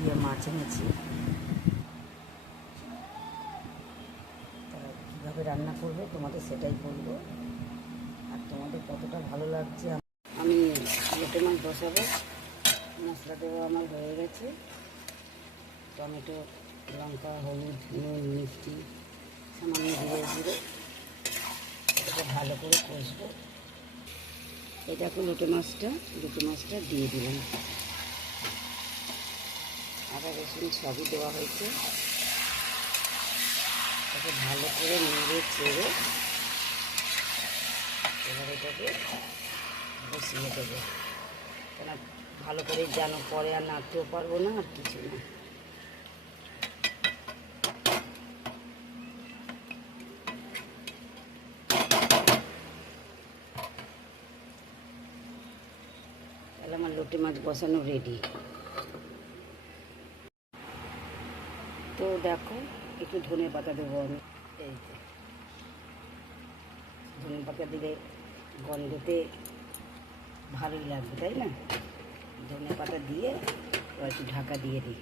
দিয়ে মাছ এনেছি। কীভাবে রান্না করবে তোমাদের সেটাই বলবো, আর তোমাদের কতটা ভালো লাগছে। আমি লোটে মাছ বসাবো, মশলা দেওয়া আমার হয়ে গেছে। টমেটো, লঙ্কা, হলুদ, নুন, মিষ্টি, সামান্য জিরে গুঁড়ো, এটাকে ভালো করে কষবো। এই দেখো লোটে মাছটা দিয়ে দিলাম। আদা রসুন সবই দেওয়া হয়েছে। এটাকে ভালো করে নেড়ে চেড়ে এবার এটাকে বসিয়ে দেবো। কেন ভালো করে যেন পরে আর নাড়তেও পারবো না, আর কিছু না। তাহলে আমার লোটে মাছ বসানো রেডি। তো দেখো একটু ধনে পাতা দেবো আমি। এই যে ধনে পাতা দিলে গন্ধতে ভালোই লাগবে, তাই না? ধনে পাতা দিয়ে একটু ঢাকা দিয়ে দিই।